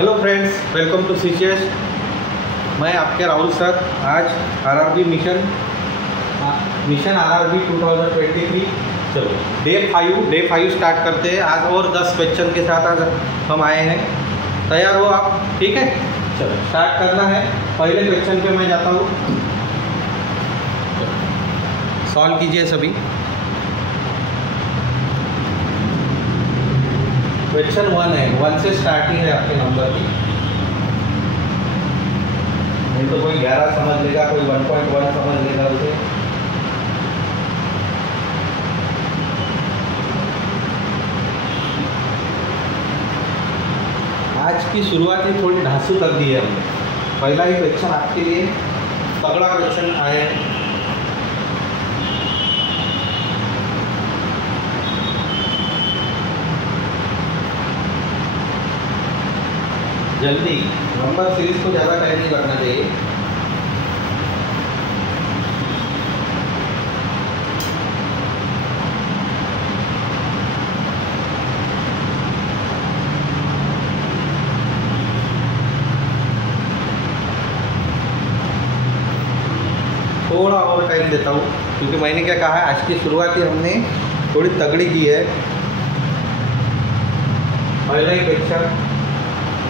Hello friends, welcome to CCS. मैं आपके Rahul sir. आज आरआरबी मिशन आरआरबी 2023। चलो डे 5 स्टार्ट करते हैं। आज और 10 क्वेश्चन के साथ आज हम आए हैं। तैयार हो आप? ठीक है, चलो स्टार्ट करना है। पहले क्वेश्चन पे मैं जाता हूँ, सॉल्व कीजिए सभी। क्वेश्चन 1 है, 1 से स्टार्टिंग है आपके नंबर की। नहीं तो कोई 11 समझ लेगा, कोई 1.1 समझ लेगा उसे। आज की शुरुआत ही थोड़ी ढांसू कर दी है हमने। पहला ही क्वेश्चन आपके लिए तगड़ा क्वेश्चन आया है। जल्दी, नंबर सीरीज को ज़्यादा टाइम नहीं लगना चाहिए। थोड़ा और टाइम देता हूँ, क्योंकि मैंने क्या कहा है, आज की शुरुआत ही हमने थोड़ी तगड़ी की है। पहला ही क्वेश्चन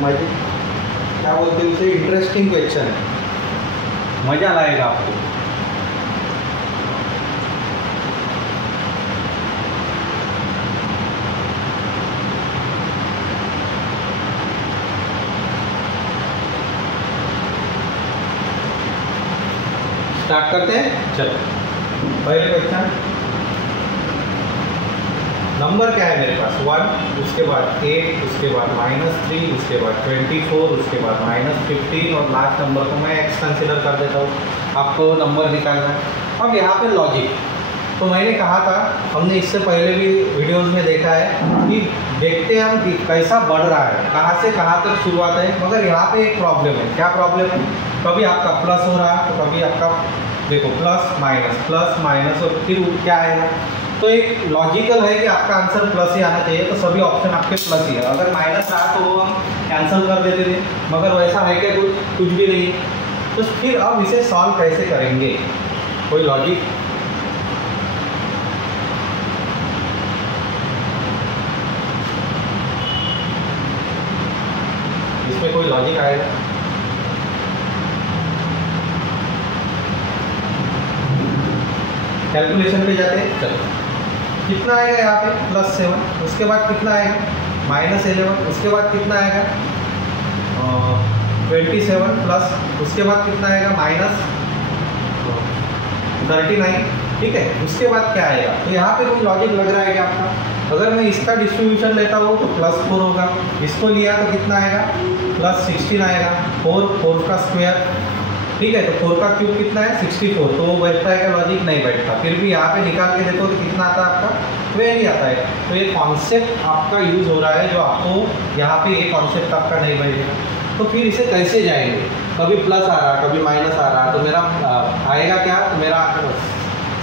क्या बोलते हैं उसे, इंटरेस्टिंग क्वेश्चन है, मज़ा लाएगा आपको। स्टार्ट करते हैं, चलो। पहले क्वेश्चन, नंबर क्या है मेरे पास 1, उसके बाद 8, उसके बाद -3, उसके बाद 24, उसके बाद -15 और लास्ट नंबर को मैं x कंसिडर कर देता हूँ। आपको नंबर निकालना है। अब यहाँ पे लॉजिक, तो मैंने कहा था, हमने इससे पहले भी वीडियोस में देखा है कि देखते हैं हम कि कैसा बढ़ रहा है, कहाँ से कहाँ तक शुरुआत है। मगर यहाँ पे एक प्रॉब्लम है। क्या प्रॉब्लम है? कभी आपका प्लस हो रहा है तो कभी आपका देखो प्लस माइनस और फिर क्या आएगा। तो एक लॉजिकल है कि आपका आंसर प्लस ही आना चाहिए, तो सभी ऑप्शन आपके प्लस ही है। अगर माइनस रहा तो वो हम कैंसिल कर देते थे, मगर वैसा है क्या? कुछ भी नहीं। तो फिर अब इसे सॉल्व कैसे करेंगे? कोई लॉजिक? इसमें कोई लॉजिक आएगा? कैलकुलेशन पे जाते हैं, चलो। कितना आएगा यहाँ पे? +7। उसके बाद कितना आएगा? -11। उसके बाद कितना आएगा? 27 प्लस, उसके बाद कितना आएगा? -39। ठीक है, उसके बाद क्या आएगा? तो यहाँ पे कोई लॉजिक लग रहा है क्या आपका? अगर मैं इसका डिस्ट्रीब्यूशन लेता हूँ तो +4 होगा। इसको लिया तो कितना आएगा? +16 आएगा। 4 का स्क्वायर, ठीक है, तो 4 का क्यूब कितना है? 64। तो वो बैठता है क्या? लॉजिक नहीं बैठता। फिर भी यहाँ पे निकाल के देखो तो कितना आता है आपका? 12 आता है। तो ये कॉन्सेप्ट आपका यूज़ हो रहा है, जो आपको यहाँ पे ये कॉन्सेप्ट आपका नहीं बैठेगा। तो फिर इसे कैसे जाएंगे? कभी प्लस आ रहा, कभी माइनस आ रहा, तो मेरा आएगा क्या? तो मेरा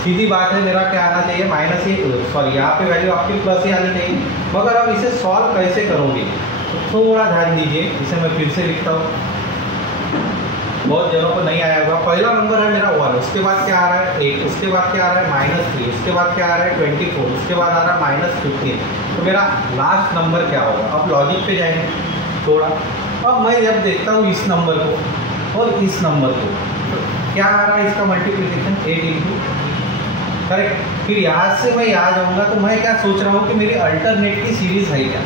सीधी बात है, मेरा क्या आना चाहिए? माइनस ही, सॉरी, यहाँ पे वैल्यू आपकी प्लस ही आनी चाहिए। मगर अब इसे सॉल्व कैसे करोगे? तो थोड़ा ध्यान दीजिए। इसे मैं फिर से लिखता हूँ, बहुत जनों को नहीं आया होगा। पहला नंबर है मेरा 1, उसके बाद क्या आ रहा है? 8, उसके बाद क्या आ रहा है? -3, उसके बाद क्या आ रहा है? 24, उसके बाद आ रहा है -15। तो मेरा लास्ट नंबर क्या होगा? अब लॉजिक पे जाएंगे थोड़ा। अब मैं जब देखता हूँ इस नंबर को और इस नंबर को, तो क्या आ रहा है? इसका मल्टीप्लिकेशन 8 करेक्ट। फिर यहाँ से मैं यहाँ जाऊँगा तो मैं क्या सोच रहा हूँ कि मेरी अल्टरनेट की सीरीज़ है क्या?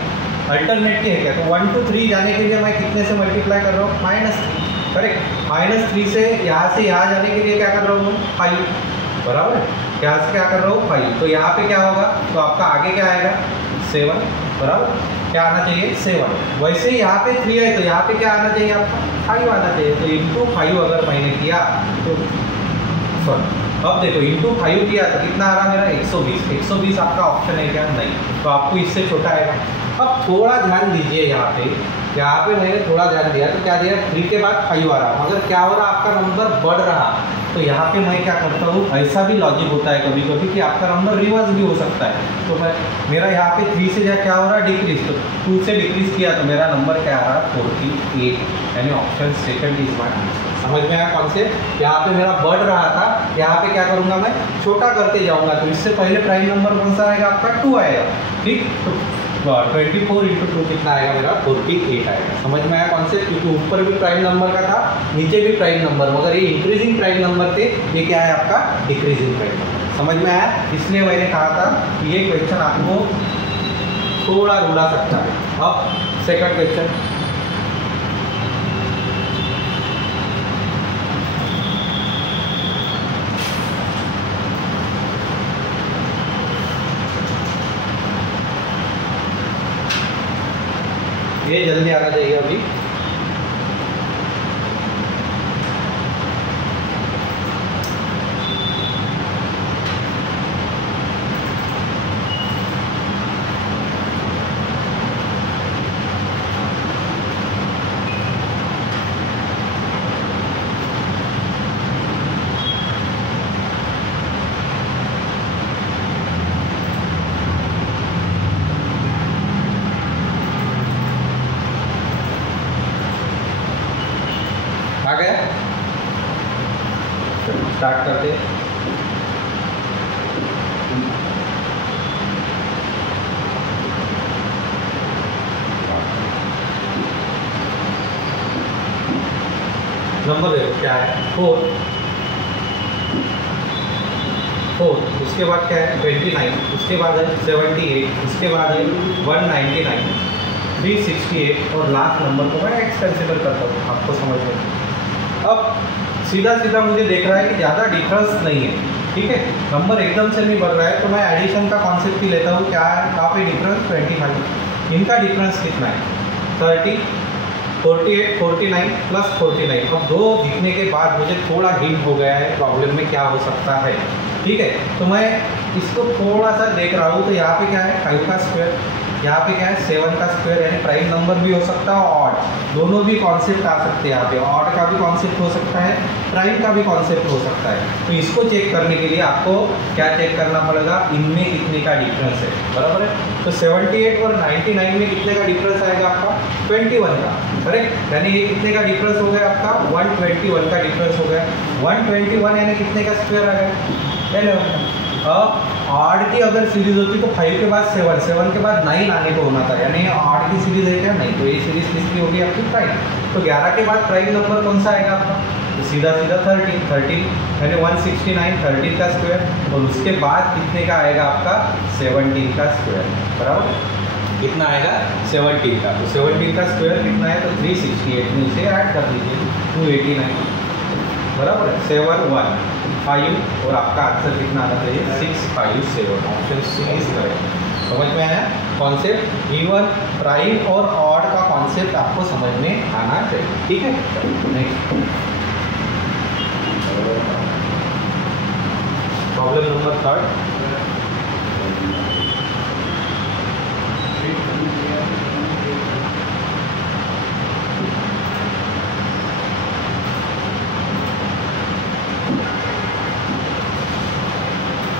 अल्टरनेट की है क्या? तो 1 to 3 जाने के लिए मैं कितने से मल्टीप्लाई कर रहा हूँ? -3, करेक्ट। -3 से यहाँ जाने के लिए क्या कर रहा हूँ? 5, बराबर है। यहाँ से क्या कर रहा हूँ? 5। तो यहाँ पे क्या होगा? तो आपका आगे क्या आएगा? 7, बराबर। क्या आना चाहिए? 7। वैसे ही यहाँ पे 3 है, तो यहाँ पे क्या आना चाहिए आपका? 5 आना चाहिए। तो इंटू 5 अगर मैंने किया तो सॉरी, अब देखो इंटू 5 किया तो कितना आ रहा मेरा? 120। 120 आपका ऑप्शन है क्या? नहीं। तो आपको इससे छोटा आएगा। अब थोड़ा ध्यान दीजिए यहाँ पे मैंने थोड़ा ध्यान दिया तो क्या दिया? 3 के बाद 5 आ रहा, मगर क्या हो रहा? आपका नंबर बढ़ रहा। तो यहाँ पे मैं क्या करता हूँ, ऐसा भी लॉजिक होता है कभी कभी कि आपका नंबर रिवर्स भी हो सकता है। तो मैं मेरा यहाँ पे 3 से क्या हो रहा है, डिक्रीज, तो 2 से डिक्रीज किया तो मेरा नंबर क्या आ रहा है 48, यानी option second is my answer. समझ में आया कॉन्सेप्ट? यहाँ पे मेरा बढ़ रहा था, यहाँ पे क्या करूँगा मैं, छोटा करते जाऊँगा। तो इससे पहले प्राइम नंबर कौन सा आएगा आपका, 2 आएगा, ठीक। तो 24 × 2 कितना आएगा मेरा, 48 आएगा। समझ में आया कॉन्सेप्ट? क्योंकि ऊपर भी प्राइम नंबर का था, नीचे भी प्राइम नंबर, मगर ये इंक्रीजिंग प्राइम नंबर थे, ये क्या है आपका डिक्रीजिंग प्राइम नंबर। समझ में आया? इसलिए मैंने कहा था कि ये क्वेश्चन आपको थोड़ा रुला सकता है। अब सेकंड क्वेश्चन, ये जल्दी आना चाहिए अभी। आ गया, स्टार्ट करते हैं। नंबर देखो क्या है, 4, उसके बाद क्या है 29, उसके बाद है 78, उसके बाद है 199, 368 और लास्ट नंबर को मैं एक्स कंसिडर करता हूँ, आपको समझ में। अब सीधा सीधा मुझे देख रहा है कि ज़्यादा डिफरेंस नहीं है, ठीक है, नंबर एकदम से नहीं बढ़ रहा है, तो मैं एडिशन का कॉन्सेप्ट ही लेता हूँ। क्या है, कहाँ पे डिफरेंस 25, इनका डिफरेंस कितना है 30, 48, 49 प्लस 49। अब 2 दिखने के बाद मुझे थोड़ा हिंट हो गया है प्रॉब्लम में क्या हो सकता है, ठीक है। तो मैं इसको थोड़ा सा देख रहा हूँ, तो यहाँ पे क्या है 5 का स्क्वायर, यहाँ पे क्या है 7 का स्क्वायर, यानी प्राइम नंबर भी हो सकता है और ऑड, दोनों भी कॉन्सेप्ट आ सकते हैं। यहाँ पे ऑड का भी कॉन्सेप्ट हो सकता है, प्राइम का भी कॉन्सेप्ट हो सकता है। तो इसको चेक करने के लिए आपको क्या चेक करना पड़ेगा, इनमें कितने का डिफरेंस है, बराबर है। तो 78 और 99 में कितने का डिफरेंस आएगा आपका 21 का, करेक्ट, यानी ये कितने का डिफरेंस हो गया आपका 121 का डिफरेंस हो गया। 121 यानी कितने का स्क्वायर आ गया 11। अब ऑड की अगर सीरीज होती तो 5 के बाद 7, 7 के बाद 9 आने को होना था, यानी ऑड की सीरीज है क्या, नहीं, तो ये सीरीज किसकी होगी आपकी प्राइम। तो 11 के बाद प्राइम नंबर कौन सा आएगा आपका, तो सीधा सीधा 13 यानी 169, 13 का स्क्वायर, और उसके बाद कितने का आएगा आपका 17 का स्क्वायर, बराबर, कितना आएगा 17 का। तो 17 का स्क्वायर कितना है, तो 368 में इसे ऐड कर दीजिए 289, बराबर है, 7 1 5 और आपका आंसर कितना आना चाहिए 657, ऑप्शन सी इज करेक्ट। समझ में आया कॉन्सेप्ट, इवन प्राइम और ऑड का कॉन्सेप्ट आपको समझ में आना चाहिए, ठीक है। Next problem number 3।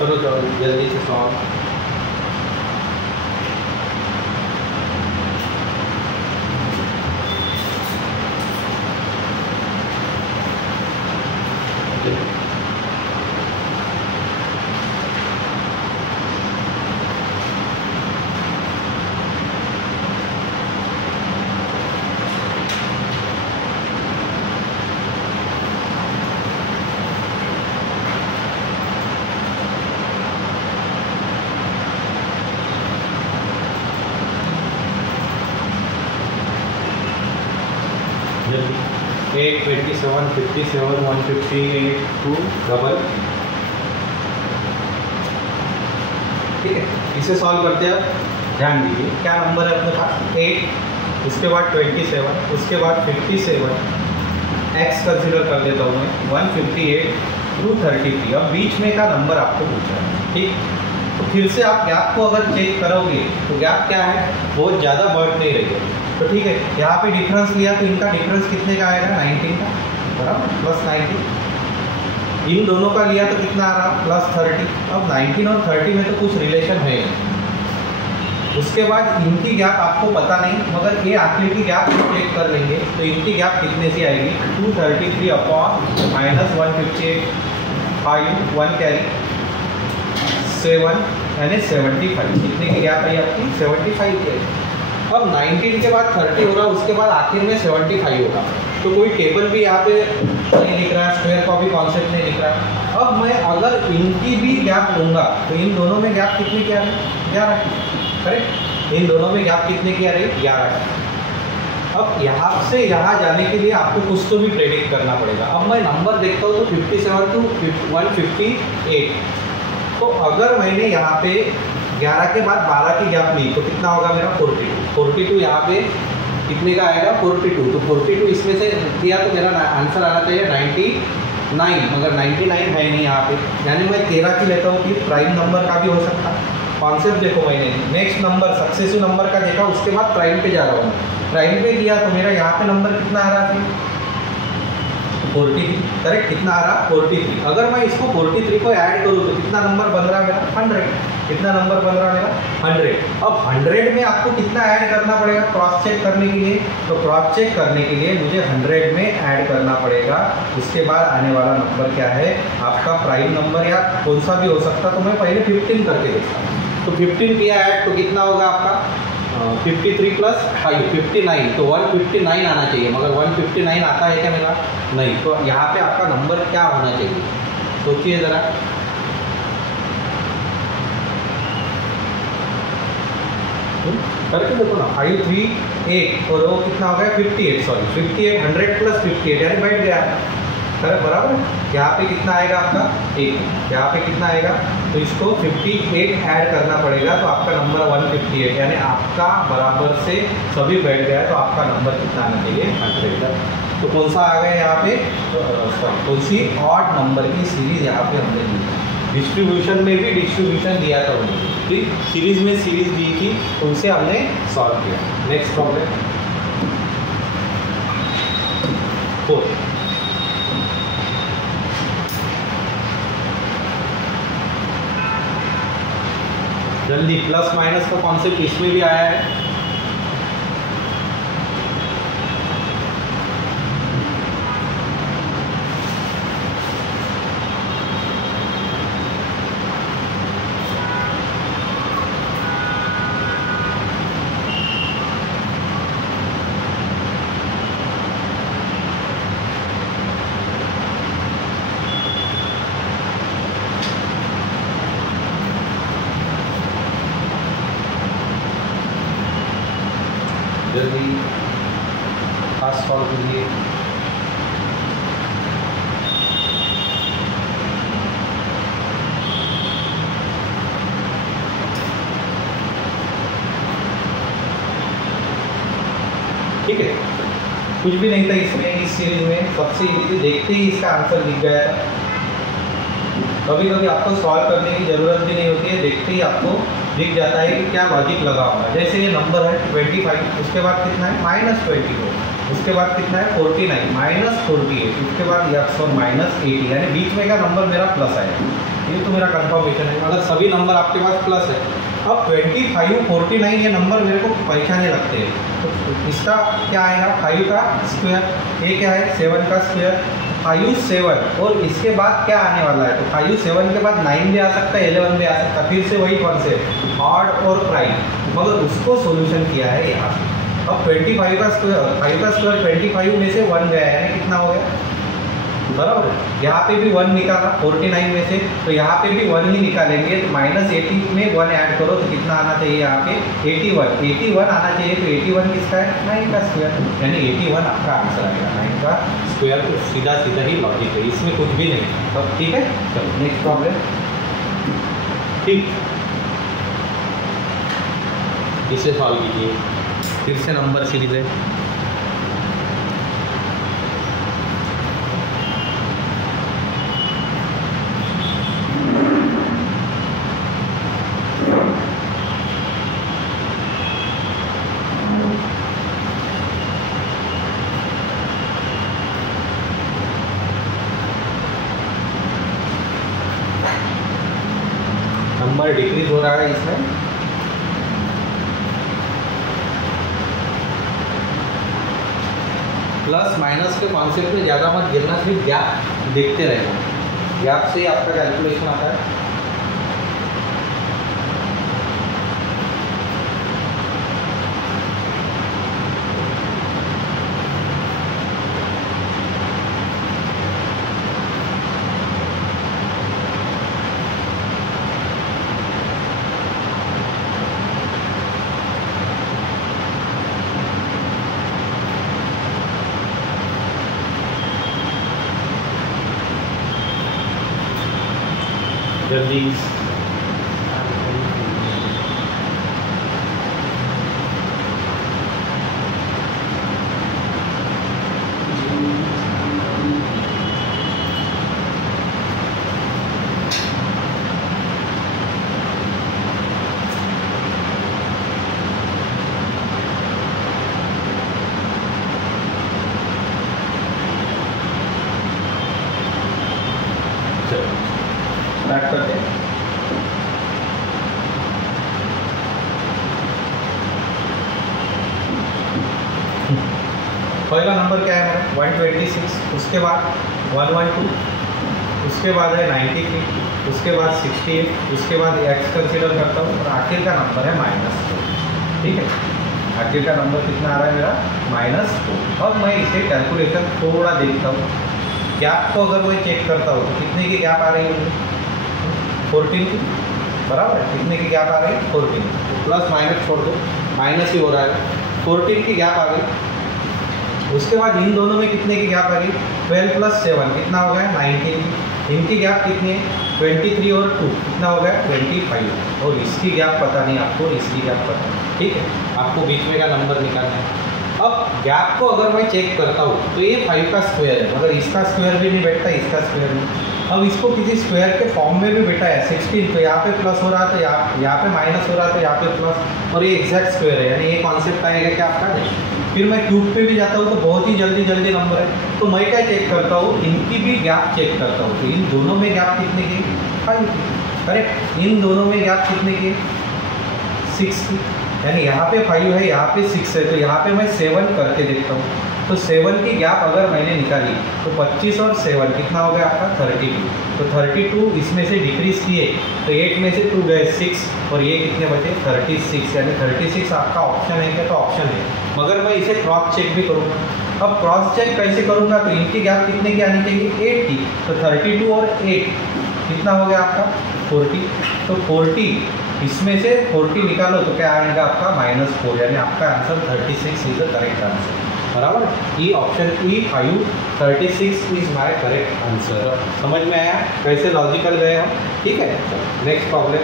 चलो जल्दी से सॉल्व। जल्दी 8 27 57 158 2 डबल, ठीक है। इसे सॉल्व करते हैं, ध्यान दीजिए क्या नंबर है अपने पास 8, उसके बाद 27, उसके बाद 57, एक्स कंसिडर कर लेता हूँ मैं 158 233। अब बीच में का नंबर आपको पूछा है, ठीक। तो फिर से आप गैप को अगर चेक करोगे तो गैप क्या है, बहुत ज़्यादा बढ़ नहीं रही है, तो ठीक है। यहाँ पे डिफरेंस लिया तो इनका डिफरेंस कितने का आएगा 19 का, बराबर, प्लस 19, इन दोनों का लिया तो कितना आ रहा +30। अब 19 और 30 में तो कुछ रिलेशन है नहीं। उसके बाद इनकी गैप आपको पता नहीं, मगर ये आखिरी की गैप चेक कर लेंगे तो इनकी गैप कितने से आएगी 233 अपॉन -158 5 1 कैरी 7 यानी 75। कितने की गैप आई आपकी 75 की। अब 19 के बाद 30 होगा, उसके बाद आखिर में 75 होगा। तो कोई टेबल भी यहाँ पे नहीं लिख रहा है, स्क्वायर का भी कॉन्सेप्ट नहीं लिख रहा है। अब मैं अगर इनकी भी गैप लूँगा तो इन दोनों में गैप कितनी की आ रही है 11, करेक्ट। इन दोनों में गैप कितने की आ रही है 11। अब यहाँ से यहाँ जाने के लिए आपको कुछ तो भी प्रेडिक्ट करना पड़ेगा। अब मैं नंबर देखता हूँ तो 57 to 158। तो अगर मैंने यहाँ पे 11 के बाद 12 की गैप ली तो कितना होगा मेरा 42। यहाँ पे कितने का आएगा 42। तो 42 इसमें से किया तो मेरा आंसर आना चाहिए 99, मगर 99 है नहीं यहाँ पे। यानी मैं 13 की लेता हूँ कि प्राइम नंबर का भी हो सकता है। कॉन्सेप्ट देखो मैंने नेक्स्ट नंबर सक्सेसिव नंबर का देखा, उसके बाद प्राइम पे जा रहा हूँ। प्राइम पे किया तो मेरा यहाँ पे नंबर कितना आ रहा था 43, करेक्ट। कितना आ रहा 43। अगर मैं इसको 43 को ऐड करूँ तो कितना नंबर बन रहा है मेरा 100। कितना नंबर बन रहा है मेरा 100। अब 100 में आपको कितना ऐड करना पड़ेगा क्रॉस चेक करने के लिए? तो क्रॉस चेक करने के लिए मुझे 100 में ऐड करना पड़ेगा। उसके बाद आने वाला नंबर क्या है आपका प्राइम नंबर या कौन सा भी हो सकता। तो मैं पहले 15 करके देखता हूँ। तो 15 किया ऐड तो कितना होगा आपका 53 + 5 59। तो 159 आना चाहिए, मगर 159 आता है क्या मेरा? नहीं। तो यहाँ पे आपका नंबर क्या होना चाहिए सोचिए ज़रा। करके देखो ना 538 और वो कितना हो गया 58, सॉरी 58 100 + 58 यानी बैठ गया। करेक्ट, बराबर। यहाँ पे कितना आएगा आपका 1, यहाँ पे कितना आएगा तो इसको 58 ऐड करना पड़ेगा। तो आपका नंबर 158 यानी आपका बराबर से सभी बैठ गया। तो आपका नंबर कितना आना चाहिए 100। तो कौन सा आ गया यहाँ पे तो कौन सी ऑड नंबर की सीरीज यहाँ पे हमने दी। डिस्ट्रीब्यूशन में भी डिस्ट्रीब्यूशन दिया था उन्होंने, ठीक। सीरीज में सीरीज दी थी, उनसे हमने सॉल्व किया। Next problem 4। जल्दी प्लस माइनस का कॉन्सेप्ट इसमें भी आया है। जल्दी फास्ट सॉल्व कीजिए। ठीक है, कुछ भी नहीं था इसमें। इस सीरीज में सबसे इजी, देखते ही इसका आंसर दिख गया था। कभी कभी आपको सॉल्व करने की ज़रूरत भी नहीं होती है, देखते ही आपको दिख जाता है कि क्या लॉजिक लगा होगा। जैसे ये नंबर है 25, उसके बाद कितना है -24, उसके बाद कितना है 49 -48, उसके बाद x और -80, यानी बीच में का नंबर मेरा प्लस आएगा। ये तो मेरा कंफर्मेशन है। अगर सभी नंबर आपके पास प्लस है, अब 25 49 ये नंबर मेरे को पहचाने लगते हैं। तो इसका क्या आएगा 5 का स्क्वायर, ये क्या है 7 का स्क्वायर, 5 7 और इसके बाद क्या आने वाला है तो 5 7 के बाद 9 भी आ सकता है, 11 भी आ सकता है। फिर से वही कॉन्सेप्ट ऑड और प्राइम, मगर उसको सोल्यूशन किया है यहाँ पे। अब 25 का स्क्वायर 5 का स्क्वायर 25 में से 1 गया है, कितना हो गया बराबर। यहाँ पे भी 1 निकाला 49 में से, तो यहाँ पे भी 1 ही निकालेंगे। तो -80 में 1 ऐड करो तो कितना आना चाहिए यहाँ पे 81 आना चाहिए। तो 81 किसका है 9 का स्क्वायर, यानी 81 आपका आंसर आएगा 9 का स्क्वायर। तो सीधा सीधा ही लॉजिक है, इसमें कुछ भी नहीं। तो ठीक है, चलो नेक्स्ट प्रॉब्लम। ठीक, इसे सॉल्व कीजिए। फिर से नंबर सीरीज है। नंबर डिक्रीज हो रहा है इसमें। प्लस माइनस के कॉन्सेप्ट में ज़्यादा मत गिरना, सिर्फ गैप देखते रहना, गैप से ही आपका कैलकुलेशन आता है। जल्दी स्टार्ट करते हैं। पहला नंबर क्या है हमारा 126, उसके बाद 112, उसके बाद है 93, उसके बाद 68, उसके बाद एक्स कंसिडर करता हूँ और आखिर का नंबर है -4। ठीक है, आखिर का नंबर कितना आ रहा है मेरा -4। अब मैं इसे कैलकुलेशन थोड़ा देखता हूँ, गैप को अगर मैं चेक करता हूँ तो कितने की गैप आ रही है, 14 की, बराबर है। कितने की गैप आ रही है 14, प्लस माइनस छोड़ दो, माइनस ही हो रहा है, 14 की गैप आ गई। उसके बाद इन दोनों में कितने की गैप आ गई, 12 + 7 कितना हो गया 19 की। इनकी गैप कितनी है 23 और 2 कितना हो गया 25, और इसकी गैप पता नहीं आपको, इसकी गैप पता नहीं। ठीक है, आपको बीच में का नंबर निकालना है। अब गैप को अगर मैं चेक करता हूँ तो ये 5 का स्क्वायर है, मगर इसका स्क्वायर भी नहीं बैठता, इसका स्क्वायर नहीं। अब इसको किसी स्क्वायर के फॉर्म में भी बैठा है 16, तो यहाँ पे प्लस हो रहा था, यहाँ पे माइनस हो रहा था, यहाँ पे प्लस, और ये एग्जैक्ट स्क्वायर है, यानी ये कॉन्सेप्ट आएगा क्या आपका नहीं। फिर मैं क्यूब पे भी जाता हूँ तो बहुत ही जल्दी जल्दी नंबर है, तो मैं क्या चेक करता हूँ, इनकी भी गैप चेक करता हूँ। तो इन दोनों में गैप कितने की 5 की, करेक्ट। इन दोनों में गैप कितने की 6 की, यानी यहाँ पे 5 है, यहाँ पे 6 है, तो यहाँ पे मैं 7 करके देखता हूँ। तो 7 की गैप अगर मैंने निकाली तो 25 और 7 कितना हो गया आपका 32। तो 32 इसमें से डिक्रीज किए तो 8 में से 2 गए 6, और ये कितने बचे 36, यानी 36 आपका ऑप्शन है क्या, तो ऑप्शन है। मगर मैं इसे क्रॉस चेक भी करूँगा। अब क्रॉस चेक कैसे करूँगा, तो इनकी गैप कितने की आनी चाहिए 8 की, तो 32 और 8 कितना हो गया आपका 40। तो 40 इसमें से 40 निकालो तो क्या आएगा आपका -4, यानी आपका answer 36 is the correct answer, बराबर। E option E5 36 is my correct answer. समझ में आया कैसे लॉजिकल गए हम, ठीक है। नेक्स्ट प्रॉब्लम,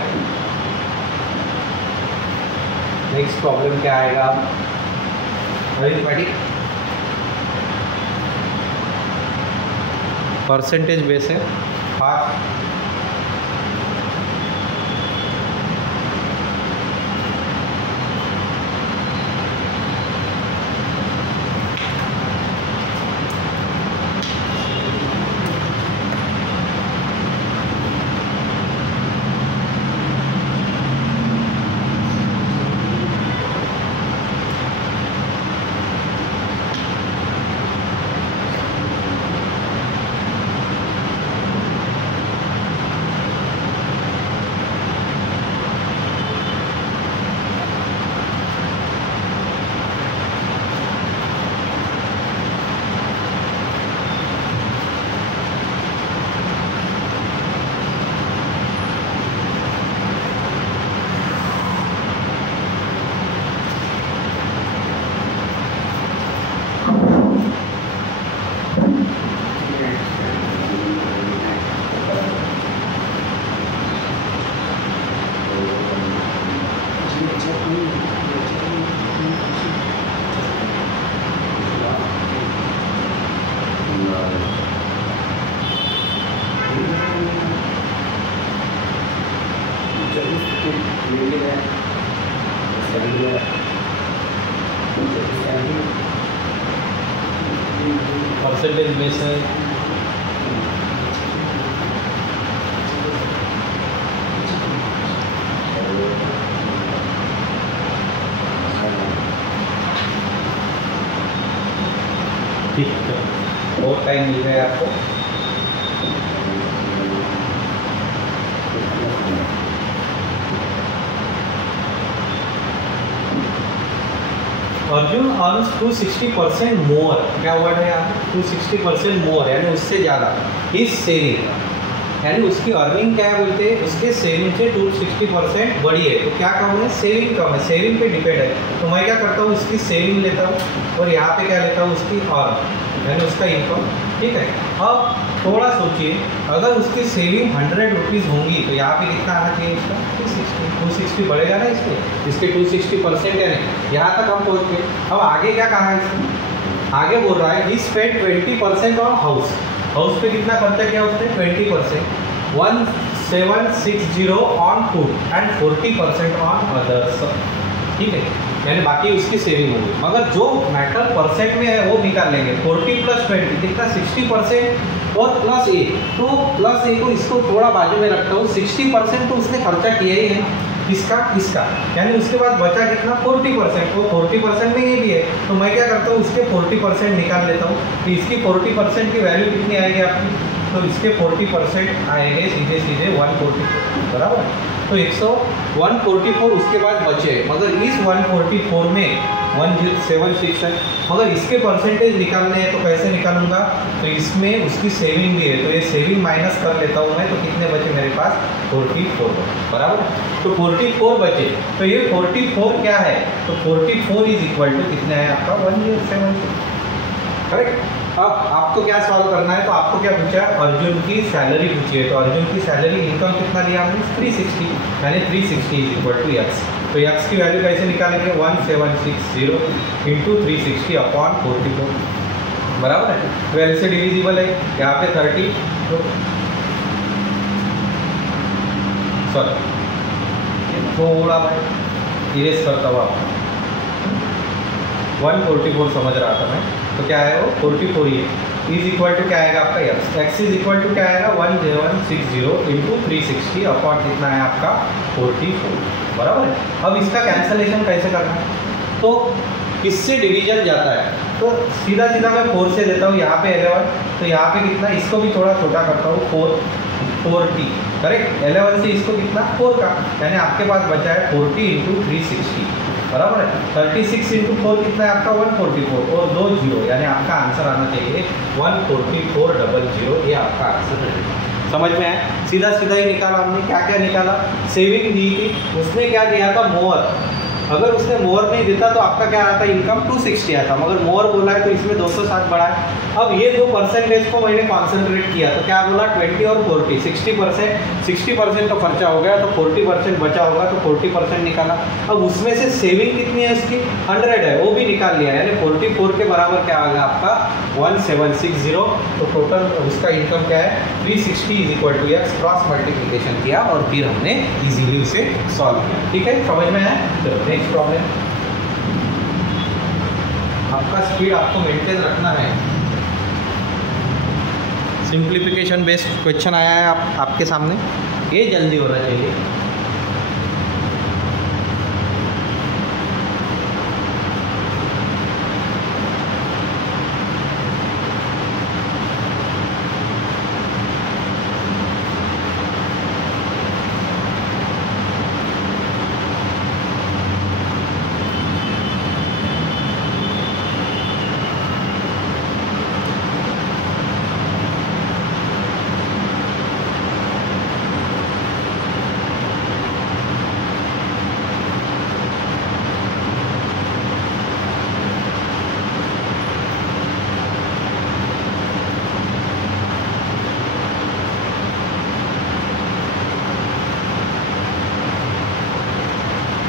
नेक्स्ट प्रॉब्लम क्या आएगा, अरिथमेटिक परसेंटेज बेस है, हाफ परसेंटेज बेस है, मिल गए आपको। अर्जुन अर्न्स 260% मोर, क्या वर्ड है यहाँ 260% मोर, यानी उससे ज़्यादा इस सेविंग, यानी उसकी अर्निंग क्या है बोलते हैं, उसके सेविंग से 260% बड़ी है। तो क्या कम है, सेविंग कम है, सेविंग पे डिपेंड है। तो मैं क्या करता हूँ, उसकी सेविंग लेता हूँ और यहाँ पे क्या लेता हूँ, उसकी अर्न, यानी उसका इनकम। ठीक है, अब थोड़ा सोचिए, अगर उसकी सेविंग 100 रुपीज़ होंगी तो यहाँ पे कितना आना चाहिए इसका, 260 बढ़ेगा ना इसके 260% है नहीं, यहाँ तक हम पहुँच गए। अब आगे क्या कहा है इसमें, आगे बोल रहा है ही स्पेंड 20% ऑन हाउस, हाउस पे कितना खर्चा किया उसने 20%, 1760 on food and 40% on others. ठीक है, यानी बाकी उसकी सेविंग होगी, मगर जो मैटर परसेंट में है वो निकाल लेंगे। 40 + 20 कितना 60% और प्लस ए, तो प्लस ए को इसको थोड़ा बाजू में रखता हूँ। 60% तो उसने खर्चा किया ही है, किसका, इसका, यानी उसके बाद बचा कितना 40%, वो 40% में ये भी है। तो मैं क्या करता हूँ, उसके 40% निकाल लेता हूँ। तो इसकी 40% की वैल्यू कितनी आएगी आपकी, तो इसके 40% आएंगे सीधे सीधे 144, बराबर। तो 144 उसके बाद बचे, मगर इस 144 में 176 है, मगर इसके परसेंटेज निकालने हैं तो कैसे निकालूंगा, तो इसमें उसकी सेविंग भी है, तो ये सेविंग माइनस कर लेता हूँ मैं। तो कितने बचे मेरे पास 44 बचे, बराबर। तो 44 बचे, तो ये 44 क्या है, तो 44 इज इक्वल टू कितना है आपका 1076, करेक्ट। अब आपको क्या सॉल्व करना है, तो आपको क्या पूछा है, अर्जुन की सैलरी पूछी है। तो अर्जुन की सैलरी इनकम कितना लिया हमने 360, यानी 360 इज इक्वल टू एक्स। तो एक्स की वैल्यू कैसे निकालेंगे, 1760 इंटू 360 अपॉन 44, बराबर है। 12 से डिविजिबल है, यहाँ पे 30, तो सॉरी थोड़ा मैं इरेज करता हुआ 144 समझ रहा था मैं, तो क्या है वो 44 ही है। इज इक्वल टू क्या आएगा आपका x, x is equal to क्या आएगा 1760 इंटू 360 अपॉन कितना है आपका 44, बराबर है। अब इसका कैंसलेशन कैसे करना है, तो किससे डिवीजन जाता है, तो सीधा सीधा मैं 4 से देता हूँ, यहाँ पे 11, तो यहाँ पे कितना, इसको भी थोड़ा छोटा करता हूँ 40, करेक्ट। 11 से इसको कितना 4 का, यानी आपके पास बचा है 40 इंटू 360, बराबर है। 36 इंटू 4 कितना है आपका 144 और 2 जीरो, यानी आपका आंसर आना चाहिए 14400, ये आपका आंसर है। समझ में आया, सीधा सीधा ही निकाला हमने। क्या क्या निकाला, सेविंग दी थी, उसने क्या दिया था मोर, अगर उसने मोर नहीं देता तो आपका क्या आता, इनकम 260 आता, मगर मोर बोला है तो इसमें 260 बढ़ा है। अब ये दो परसेंटेज को मैंने कॉन्सेंट्रेट किया, तो क्या बोला 20 और 40, 60% तो खर्चा हो गया, तो 40% बचा होगा, तो 40% निकाला। अब उसमें से सेविंग कितनी है उसकी 100 है, वो भी निकाल लिया, यानी 44 के बराबर क्या आ गया आपका 1760। तो टोटल उसका इनकम क्या है 360 is equal to x, cross multiplication किया और फिर हमने इजीली उसे सॉल्व किया। ठीक है, समझ में आया। चलो नेक्स्ट प्रॉब्लम, आपका स्पीड आपको मेंटेन रखना है। सिंप्लीफिकेशन बेस्ड क्वेश्चन आया है आपके सामने, ये जल्दी होना चाहिए।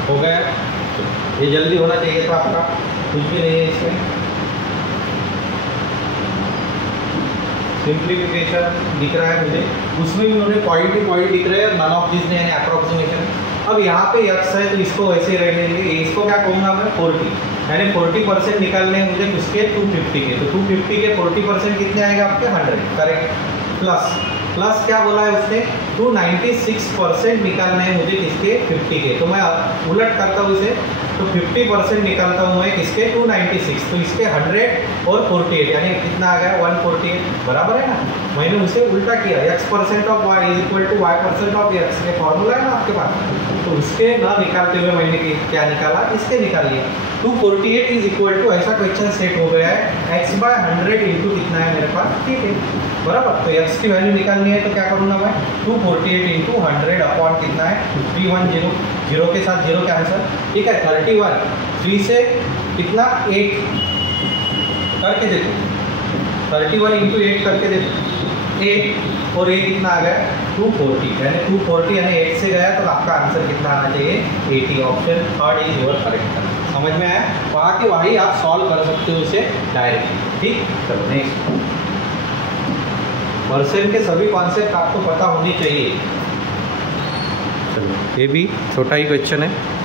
हो गया, ये जल्दी होना चाहिए था आपका, कुछ भी नहीं है इसमें। सिंप्लीफिकेशन दिख रहा है मुझे, उसमें भी उन्होंने पॉइंट टू पॉइंट दिख रहे हैं, नन ऑफ दिस ने यानी अप्रोक्सीमेशन। अब यहाँ पे एक्स है तो इसको वैसे ही रहने देंगे, इसको क्या कहूँगा मैं 40, यानी 40% निकालने हैं मुझे उसके 250 के, तो 250 के 40% कितने आएगा आपके 100, करेक्ट। प्लस प्लस क्या बोला है उसने 296% निकालना है मुझे किसके 50 के। तो मैं उलट करता हूँ इसे, तो 50% निकालता हूँ मैं किसके 296, तो इसके 100 और 48 यानी कितना आ गया 148 बराबर है ना। मैंने उसे उल्टा किया, x% of y is equal to y% of x, ये फॉर्मूला है ना आपके पास, तो उसके ना निकालते हुए मैंने क्या निकाला, इसके निकाल लिया। 248 इज इक्वल टू, ऐसा क्वेश्चन सेट हो गया है x/100 इंटू कितना है मेरे पास, ठीक है बराबर। तो x की वैल्यू निकालनी है तो क्या करूँगा मैं, 248 इंटू 100 अपॉन कितना है 310, 0 के साथ 0 कैंसिल, ठीक है 31, 3 से कितना 8 करके देखो, 31 इंटू 8 करके देखो, 8 और 8 कितना आ गया 240, यानी 240 यानी 8 से गया तो आपका आंसर कितना आना चाहिए 80। Option third is your correct answer. समझ में आया, वहाँ के वही आप सॉल्व कर सकते हो इसे डायरेक्टली, ठीक। चलो नेक्स्ट, परसेंट के सभी कॉन्सेप्ट आपको पता होनी चाहिए। चलो ये भी छोटा ही क्वेश्चन है।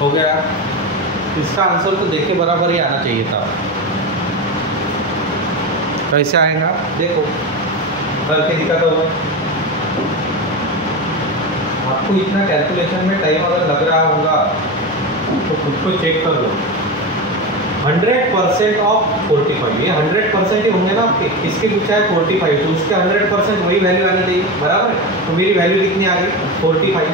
हो गया, इसका आंसर तो देखे बराबर ही आना चाहिए था। कैसे आएगा देखो, करके दिखाता हूँ आपको। इतना कैलकुलेशन में टाइम अगर लग रहा होगा तो खुद को चेक कर लो। 100% ऑफ 45, ये 100% ही होंगे ना आपके, किसके पूछा है 45, तो उसके 100% वही वैल्यू आनी चाहिए बराबर है। तो मेरी वैल्यू कितनी आ गई 45।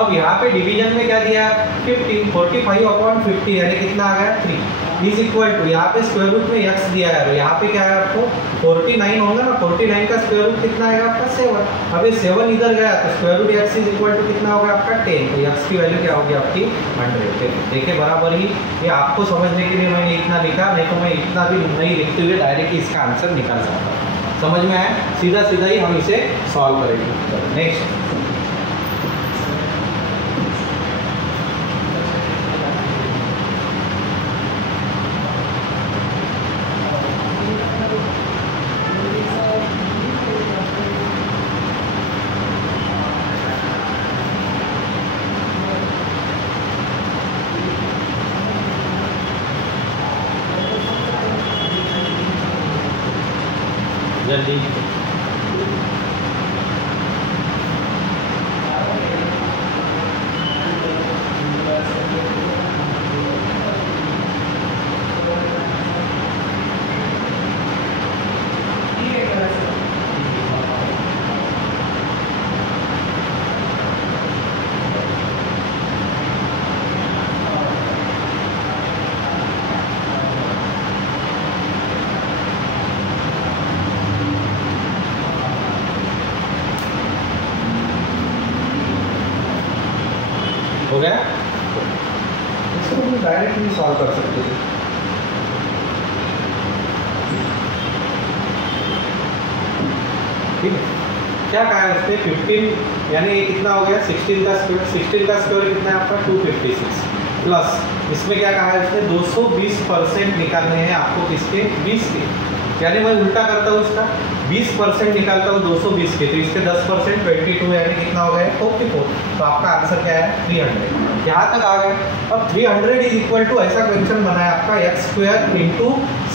अब यहाँ पे डिवीजन में क्या दिया 50, 45 अपॉन 50 यानी कितना आ गया 3 इज इक्वल टू, यहाँ पे स्क्वायर रूट में x दिया है, तो यहाँ पे क्या है आपको 49 होगा ना, 49 का स्क्वायर रूट कितना आएगा आपका 7। अब ये 7 इधर गया तो square root x is equal to कितना होगा आपका 10, तो x की वैल्यू क्या होगी आपकी 100। देखिए बराबर ही, ये आपको समझने के लिए मैंने इतना लिखा, नहीं तो मैं इतना भी नहीं लिखते हुए डायरेक्ट इसका आंसर निकाल सकता हूँ। समझ में आया, सीधा सीधा ही हम इसे सॉल्व करेंगे। नेक्स्ट, जल्दी हो गया, इसको हम डायरेक्ट भी सॉल्व कर सकते थे। ठीक है, क्या कहा है उसने 15 यानी ये कितना हो गया 16 का स्क्वायर, 16 का स्क्वायर कितना है आपका 256 प्लस इसमें क्या कहा है उसने 220% निकालने हैं आपको किसके 20 के, यानी मैं उल्टा करता हूँ इसका 20% निकालता हूँ 220 के, तो इसके 10% 22 यानी कितना हो गया 44। तो आपका आंसर क्या है 300। यहाँ तक आ गए। अब 300 इज इक्वल टू, ऐसा क्वेश्चन बना है आपका x² इंटू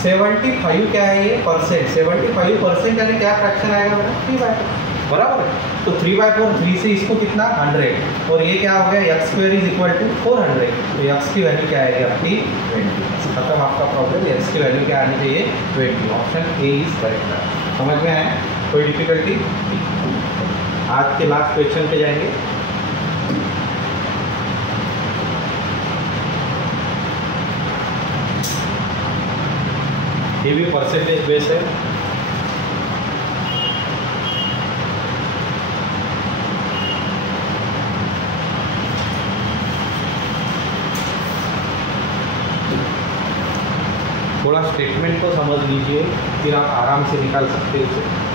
75 क्या है ये परसेंट, 75% यानी क्या फ्रैक्शन आएगा मेरा 3/4 बराबर है। तो 3/4 3 से इसको कितना 100 और ये क्या हो गया x² इज इक्वल टू 400, तो x की वैल्यू क्या आएगी आपकी 20। खत्म आपका प्रॉब्लम, x की वैल्यू क्या आनी चाहिए 20। Option A is correct. समझ में आया, कोई डिफिकल्टी? आज के लास्ट क्वेश्चन पे जाएंगे। ये भी परसेंटेज बेस है। थोड़ा स्टेटमेंट को समझ लीजिए, फिर आप आराम से निकाल सकते हो उसे।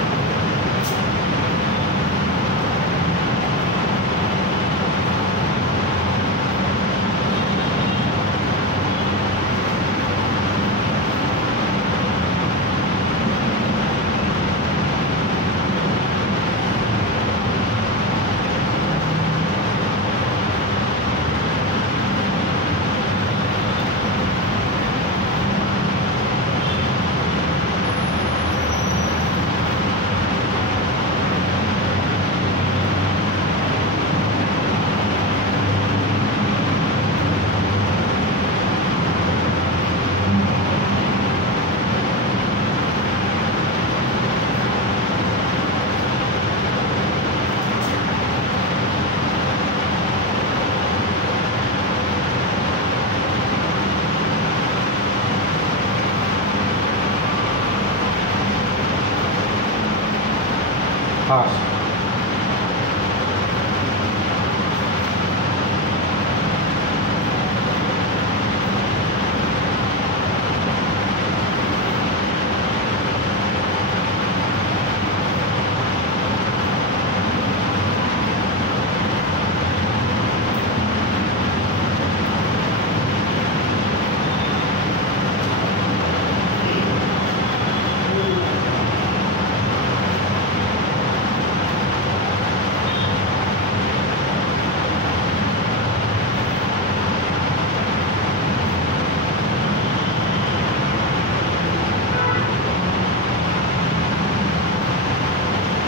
हाँ,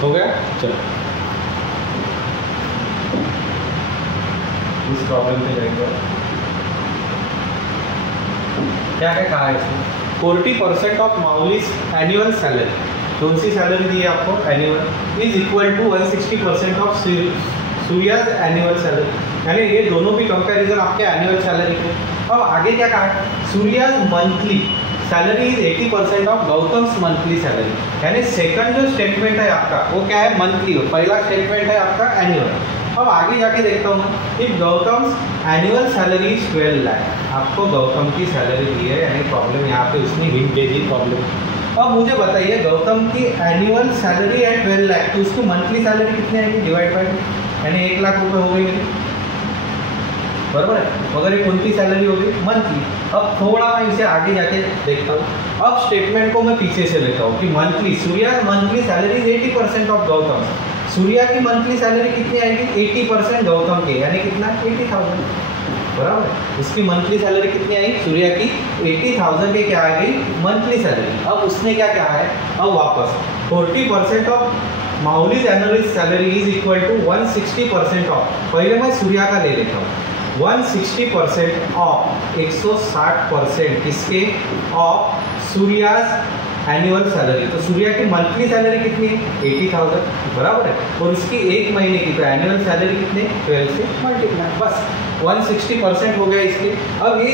हो गया। चलो इस प्रॉब्लम पे जाएंगे। क्या क्या कहा है इसमें? 40% ऑफ माउलीज एनुअल सैलरी, कौन सी सैलरी दी है आपको? Annual is equal to 160% of Surya's annual salary, यानी ये दोनों भी कंपैरिजन आपके एनुअल सैलरी के। अब आगे क्या कहा है? Surya's monthly salary is 80% of Gautam's monthly salary, यानी सेकंड जो स्टेटमेंट है आपका वो क्या है? मंथली। पहला स्टेटमेंट है आपका एनुअल। अब आगे जाके देखता हूँ मैं, if Gautam's annual salary is 12 lakh, आपको गौतम की सैलरी दी है, यानी प्रॉब्लम यहाँ पे उसने हिंट दे दी प्रॉब्लम। अब मुझे बताइए गौतम की एनुअल सैलरी है 12 लाख, तो उसको मंथली सैलरी कितनी आएगी? डिवाइड बाय, यानी 1 लाख रुपये हो गई, बराबर है। मगर ये कौन सी सैलरी होगी? मंथली। अब थोड़ा मैं इसे आगे जाके देखता हूँ। अब स्टेटमेंट को मैं पीछे से लेता हूँ कि monthly Surya monthly salary 80% of Gautam, Surya की मंथली सैलरी कितनी आएगी? 80% गौतम की, यानी कितना? 80,000, बराबर है। उसकी मंथली सैलरी कितनी आई? सूर्या की 80,000 के क्या आ गई? Monthly salary. अब उसने क्या कहा है? अब वापस 40% of Mauli's annual salary is equal to 160% of, पहले मैं सूर्या का ले लेता हूँ। 160% ऑफ 160% किसके? Of Surya's annual salary. तो सूर्या की मंथली सैलरी कितनी है? 80,000, बराबर है। और उसकी एक महीने की तो एनुअल सैलरी कितनी? 12 से मल्टीप्लाई, बस 160% हो गया इसके। अब ये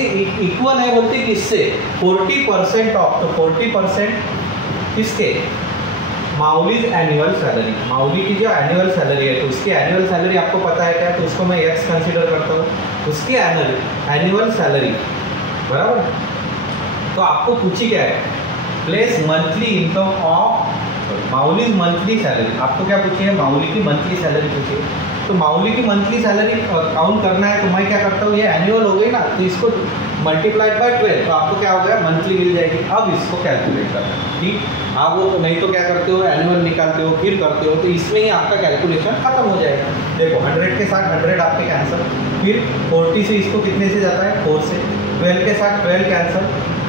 इक्वल है बोलते किससे? 40% ऑफ, तो 40% किसके? माउलीज एनुअल सैलरी, माउली की जो एनुअल सैलरी है तो उसकी एनुअल सैलरी आपको पता है क्या? तो उसको मैं एक्स कंसीडर करता हूँ, उसकी एनुअल सैलरी, बराबर। तो आपको पूछी क्या है? Place monthly income of Mauli's monthly salary. आपको क्या पूछी है? माउली की मंथली सैलरी पूछी है। तो माउली की मंथली सैलरी काउंट करना है तो मैं क्या करता हूँ? ये एनुअल हो गई ना, तो इसको मल्टीप्लाइड बाय 12, तो आपको क्या हो गया? मंथली मिल जाएगी। अब इसको कैलकुलेट करना है, ठीक। आप वो नहीं तो क्या करते हो? एनुअल निकालते हो, फिर करते हो, तो इसमें ही आपका कैलकुलेशन खत्म हो जाएगा। देखो 100 के साथ 100 आपके कैंसिल, फिर 40 से इसको कितने से जाता है? 4 से, 12 के साथ 12 कैंसिल,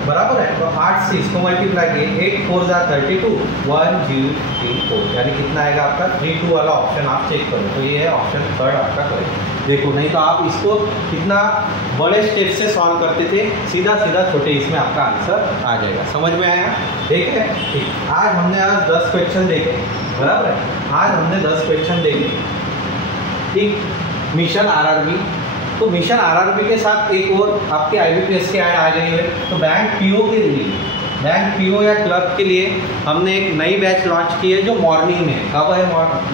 बराबर है। तो 8 से इसको मल्टीप्लाई किए, 8 4 जा 32, 1034, यानी कितना आएगा आपका? 32 वाला ऑप्शन आप चेक करो, तो ये है ऑप्शन थर्ड आपका करेक्ट। देखो नहीं तो आप इसको कितना बड़े स्टेप से सॉल्व करते थे, सीधा सीधा छोटे इसमें आपका आंसर आ जाएगा। समझ में आया? ठीक है, ठीक। आज हमने 10 क्वेश्चन देखे, बराबर है। आज हमने 10 क्वेश्चन देखे, ठीक। मिशन आरआरबी, तो मिशन आरआरबी के साथ एक और आपके आईबीपीएस के ऐड आ गई है। तो बैंक पीओ के लिए, बैंक पीओ या क्लर्क के लिए हमने एक नई बैच लॉन्च की है जो मॉर्निंग में। कब है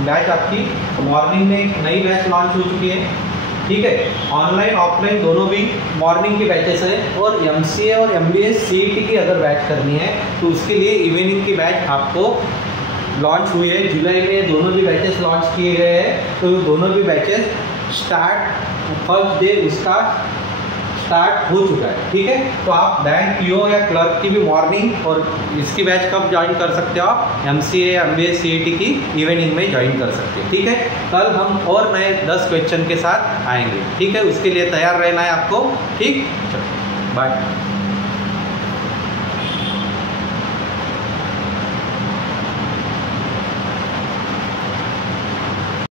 बैच आपकी? मॉर्निंग में एक नई बैच लॉन्च हो चुकी है, ठीक है। ऑनलाइन ऑफलाइन दोनों भी मॉर्निंग की बैचेस है, और MCA और MBA CET की अगर बैच करनी है तो उसके लिए इवनिंग की बैच आपको लॉन्च हुई है जुलाई में, दोनों भी बैचेस लॉन्च किए गए हैं। तो दोनों भी बैचेस फर्स्ट डे उसका स्टार्ट हो चुका है, ठीक है। तो आप बैंक PO या क्लर्क की भी मॉर्निंग और इसकी बैच कब ज्वाइन कर सकते हो आप, MCA या MBA CET की इवनिंग में ज्वाइन कर सकते हैं, ठीक है। कल हम और नए 10 क्वेश्चन के साथ आएंगे, ठीक है। उसके लिए तैयार रहना है आपको, ठीक। बाय।